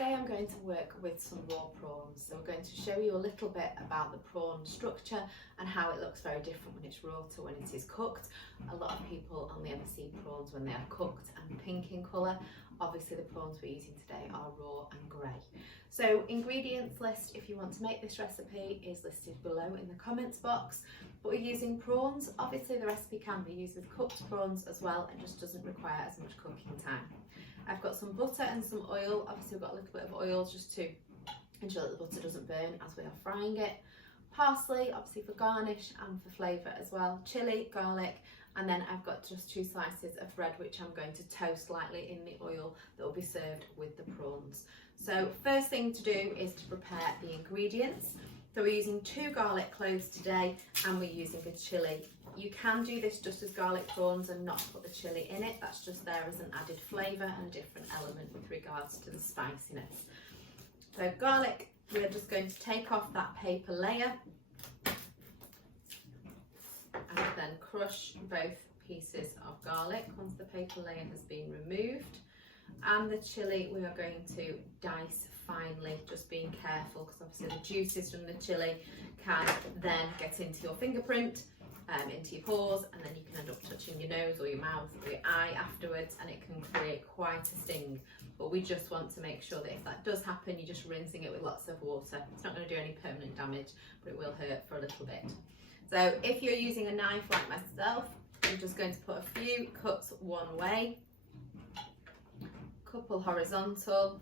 today I'm going to work with some raw prawns. So we're going to show you a little bit about the prawn structure and how it looks very different when it's raw to when it is cooked. A lot of people only ever see prawns when they are cooked and pink in colour. Obviously the prawns we're using today are raw and grey. So ingredients list, if you want to make this recipe, is listed below in the comments box. But we're using prawns. Obviously the recipe can be used with cooked prawns as well and just doesn't require as much cooking time. I've got some butter and some oil. Obviously we've got a little bit of oil just to ensure that the butter doesn't burn as we are frying it. Parsley, obviously for garnish and for flavour as well. Chilli, garlic, and then I've got just 2 slices of bread which I'm going to toast lightly in the oil that will be served with the prawns. So first thing to do is to prepare the ingredients. So we're using 2 garlic cloves today and we're using a chilli. You can do this just as garlic prawns and not put the chilli in it. That's just there as an added flavour and a different element with regards to the spiciness. So garlic, we're just going to take off that paper layer and then crush both pieces of garlic once the paper layer has been removed. And the chilli we are going to dice finely, just being careful because obviously the juices from the chilli can then get into your fingerprint, into your pores, and then you can end up touching your nose or your mouth or your eye afterwards, and it can create quite a sting. But we just want to make sure that if that does happen, you're just rinsing it with lots of water. It's not going to do any permanent damage, but it will hurt for a little bit. So if you're using a knife like myself, I'm just going to put a few cuts one way, couple horizontal,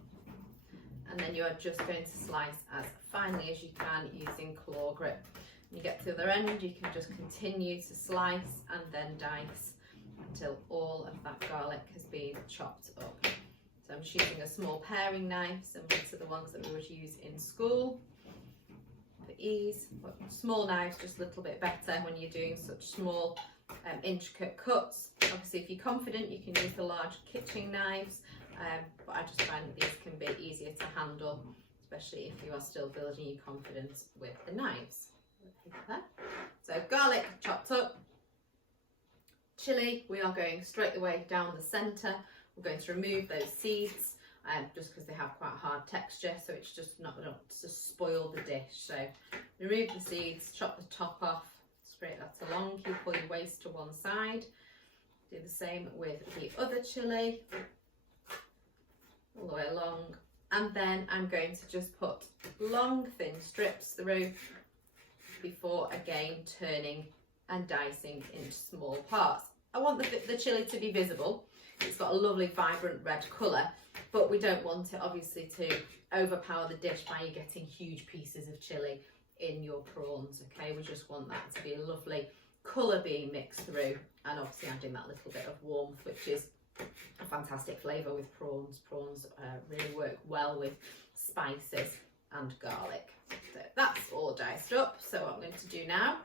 and then you are just going to slice as finely as you can using claw grip. When you get to the other end, you can just continue to slice and then dice until all of that garlic has been chopped up. So I'm just using a small paring knife similar to the ones that we would use in school for ease. But small knives just a little bit better when you're doing such small intricate cuts. Obviously if you're confident you can use the large kitchen knives, but I just find that these can be easier to handle, especially if you are still building your confidence with the knives. So garlic chopped up, chilli, we are going straight away down the centre. We're going to remove those seeds just because they have quite a hard texture, so it's just not going to spoil the dish. So remove the seeds, chop the top off, scrape that along, keep all your waste to one side. Do the same with the other chilli, all the way along, and then I'm going to just put long thin strips through before again turning and dicing into small parts. I want the chilli to be visible. It's got a lovely vibrant red colour, but we don't want it obviously to overpower the dish by you getting huge pieces of chilli in your prawns. Okay, we just want that to be a lovely colour being mixed through, and obviously adding that little bit of warmth, which is a fantastic flavour with prawns. Prawns really work well with spices and garlic. So that's all diced up. So what I'm going to do now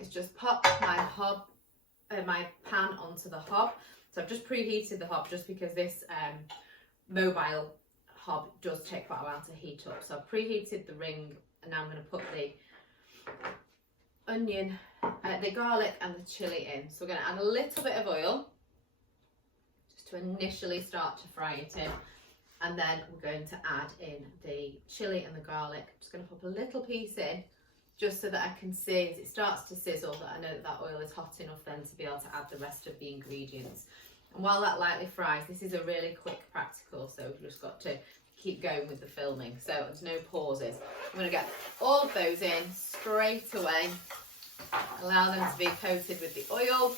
is just pop my pan onto the hob. So I've just preheated the hob just because this mobile hob does take quite a while to heat up. So I've preheated the ring, and now I'm going to put the onion, the garlic and the chilli in. So we're going to add a little bit of oil just to initially start to fry it in. And then we're going to add in the chilli and the garlic. I'm just going to pop a little piece in just so that I can see as it starts to sizzle that I know that that oil is hot enough then to be able to add the rest of the ingredients. And while that lightly fries, this is a really quick practical, so we've just got to keep going with the filming. So there's no pauses. I'm going to get all of those in straight away, allow them to be coated with the oil.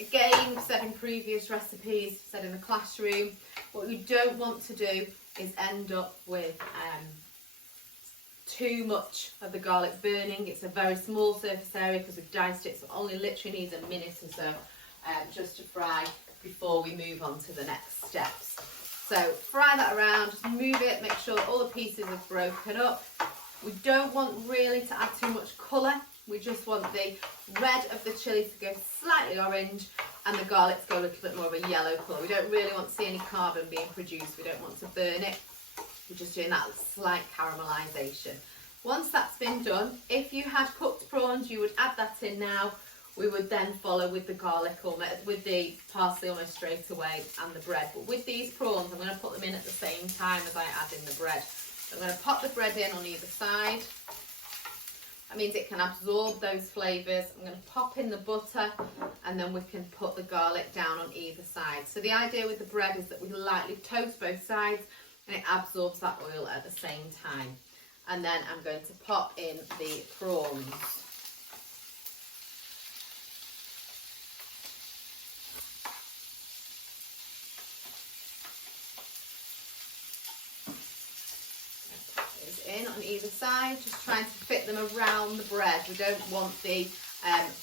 Again, said in previous recipes, said in the classroom, what you don't want to do is end up with too much of the garlic burning. It's a very small surface area because we've diced it, so it only literally needs a minute or so just to fry before we move on to the next steps. So fry that around, just move it, make sure all the pieces are broken up. We don't want really to add too much colour. We just want the red of the chilli to go slightly orange and the garlic to go a little bit more of a yellow colour. We don't really want to see any carbon being produced. We don't want to burn it. We're just doing that slight caramelisation. Once that's been done, if you had cooked prawns, you would add that in now. we would then follow with the garlic with the parsley almost straight away, and the bread. But with these prawns, I'm going to put them in at the same time as I add in the bread. So I'm going to pop the bread in on either side. That means it can absorb those flavours. I'm going to pop in the butter, and then we can put the garlic down on either side. So the idea with the bread is that we lightly toast both sides and it absorbs that oil at the same time. And then I'm going to pop in the prawns. In on either side, just trying to fit them around the bread. We don't want the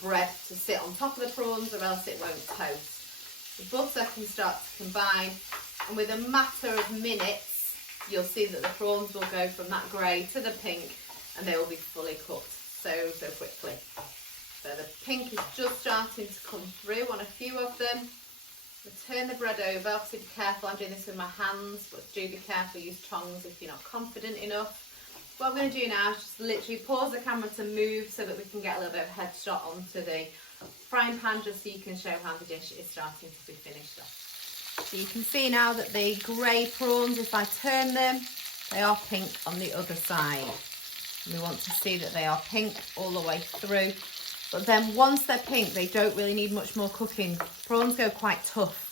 bread to sit on top of the prawns, or else it won't toast. The butter can start to combine, and with a matter of minutes you'll see that the prawns will go from that grey to the pink, and they will be fully cooked so quickly. So the pink is just starting to come through on a few of them. We'll turn the bread over. Obviously be careful, I'm doing this with my hands, but do be careful, use tongs if you're not confident enough. What I'm going to do now is just literally pause the camera to move so that we can get a little bit of headshot onto the frying pan, just so you can show how the dish is starting to be finished off. So you can see now that the grey prawns, if I turn them, they are pink on the other side. We want to see that they are pink all the way through. But then once they're pink, they don't really need much more cooking. Prawns go quite tough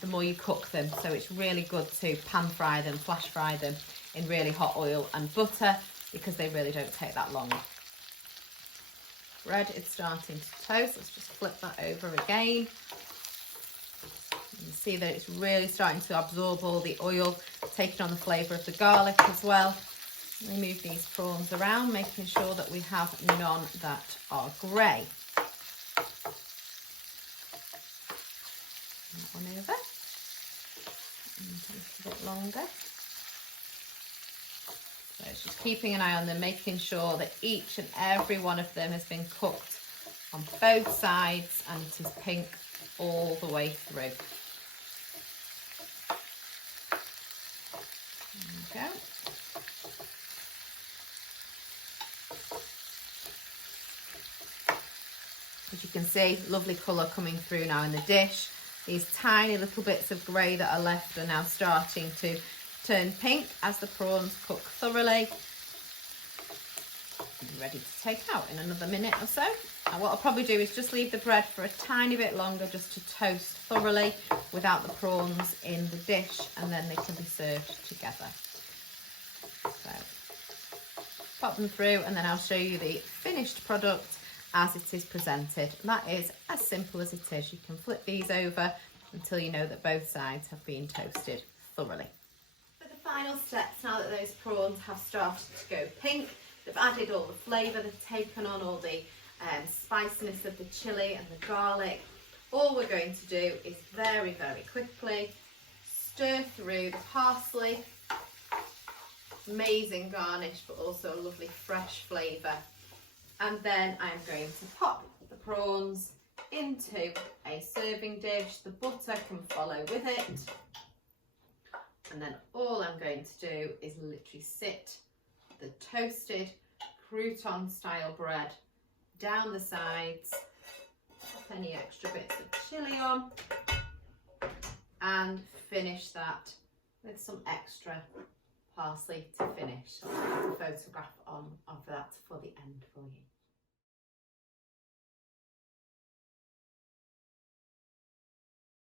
the more you cook them. So it's really good to pan fry them, flash fry them in really hot oil and butter, because they really don't take that long. Bread is starting to toast. Let's just flip that over again. You can see that it's really starting to absorb all the oil, taking on the flavour of the garlic as well. We move these prawns around, making sure that we have none that are grey. That one over. And take a bit longer. So it's just keeping an eye on them, making sure that each and every one of them has been cooked on both sides and it is pink all the way through. There we go. As you can see, lovely colour coming through now in the dish. These tiny little bits of grey that are left are now starting to turn pink as the prawns cook thoroughly. Ready to take out in another minute or so. And what I'll probably do is just leave the bread for a tiny bit longer, just to toast thoroughly without the prawns in the dish, and then they can be served together. So pop them through, and then I'll show you the finished product as it is presented. That is as simple as it is. You can flip these over until you know that both sides have been toasted thoroughly. For the final steps, now that those prawns have started to go pink, they've added all the flavour, they've taken on all the spiciness of the chilli and the garlic. All we're going to do is very, very quickly stir through the parsley. Amazing garnish, but also a lovely fresh flavour. And then I'm going to pop the prawns into a serving dish. The butter can follow with it. And then all I'm going to do is literally sit the toasted crouton style bread down the sides, pop any extra bits of chilli on, and finish that with some extra parsley to finish. I'll put a photograph on of that for the end for you.